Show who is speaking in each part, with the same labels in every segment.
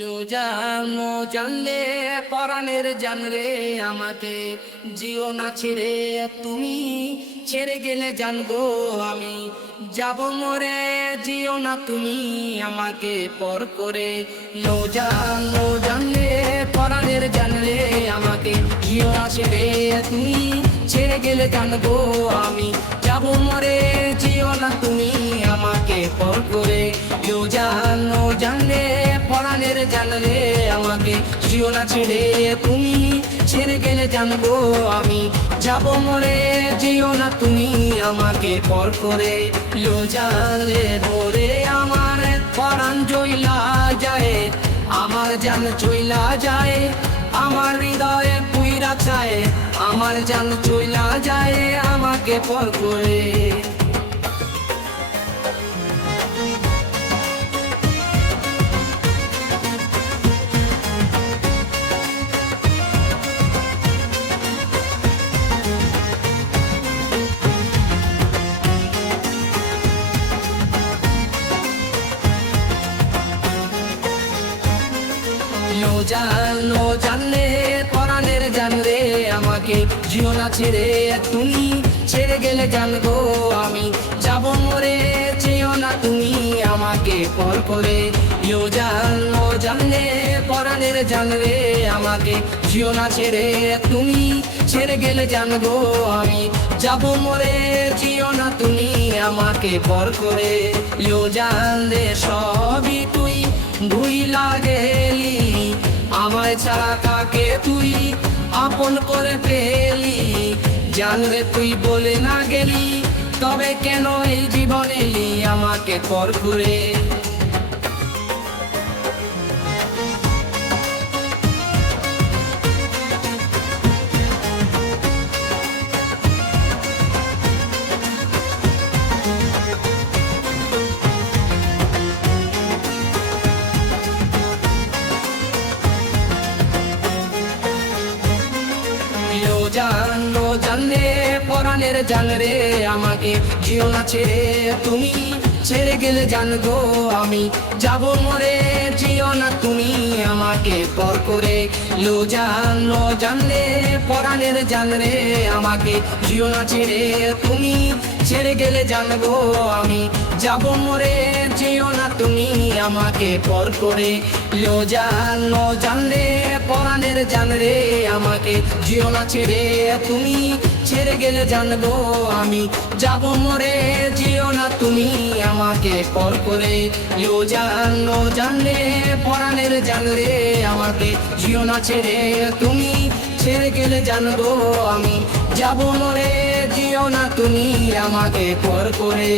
Speaker 1: জানো জানলে, পরাণের জানরে আমাকে। জিও না ছেড়ে তুমি ছেড়ে গেলে জানব আমি। যাব মরে, জিও না তুমি আমাকে পর করে। নো জানো জানলে, পরাণের জানলে আমাকে। জিও না ছেড়ে তুমি ছেড়ে গেলে জানব আমি। যাব মরে, জিও না তুমি আমাকে পর করে। নো জানো জানলে পরাণের জানলে আমাকে জিও না ছেড়ে তুমি ছেড়ে গেলে জানব আমি যাব মরে। জিও না তুমি আমাকে পর করে। লো জানলে ধরে আমার পরাণ জইলা যায়, আমার জান চইলা যায়, আমার হৃদয়ে পুইরা চায়, আমার জান চইলা যায় আমাকে পর করে। জানো জানলে পরাণের জানলে আমাকে জিও না ছেড়ে তুমি ছেড়ে গেলে জানব আমি যাব মরে, চেয়েও না তুমি আমাকে পর করে। ইও জানো জানলে পরাণের জানলে আমাকে জিও না ছেড়ে তুমি ছেড়ে গেলে জানব আমি যাব মরে জিও না তুমি আমাকে পর করে। ইও জানলে সবই তুই ভুইলা গেলি আমায় ছাড়া কাকে তুই? আপন করে পেলি। জানলে তুই বলে না গেলি। তবে কেন এই জীবনে আমাকে পর করে পরাণের জানরে আমাকে জিও না ছেড়ে তুমি ছেড়ে গেলে জানব আমি যাব মরে। জিও না তুমি আমাকে পর করে লো জানো জানলে পরাণের জানরে আমাকে জিও না ছেড়ে তুমি ছেড়ে গেলে জানব আমি যাব মরে। যেও না তুমি আমাকে পর করে। লো জানো জানলে পরাণের জানরে আমাকে জিও না ছেড়ে তুমি ছেড়ে গেলে জানব আমি। যাব মরে, জিও না তুমি আমাকে পর করে। লো জানো জানলে পরাণের জানরে আমাকে জিও না ছেড়ে তুমি ছেড়ে গেলে জানব আমি। যাব মরে যেও না তুমি আমাকে পর করে।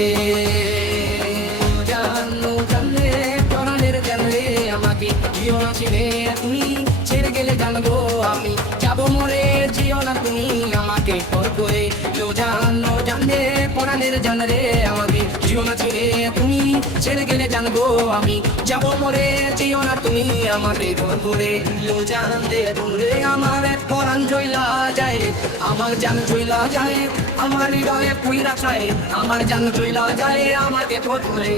Speaker 1: আমাকে পর করে লো জানো জানলে পরাণের জানলে আমাকে। জিও না ছেড়ে তুমি ছেড়ে গেলে জানব আমি। যাব মরে জিও না তুমি আমাকে পর করে লো জানলে দূরে আমার পরাণ জইলা যায়। আমার জান চইলা যায়, আমার হৃদয়ে পুইরা চায়। আমার জান চইলা যায় আমাকে করে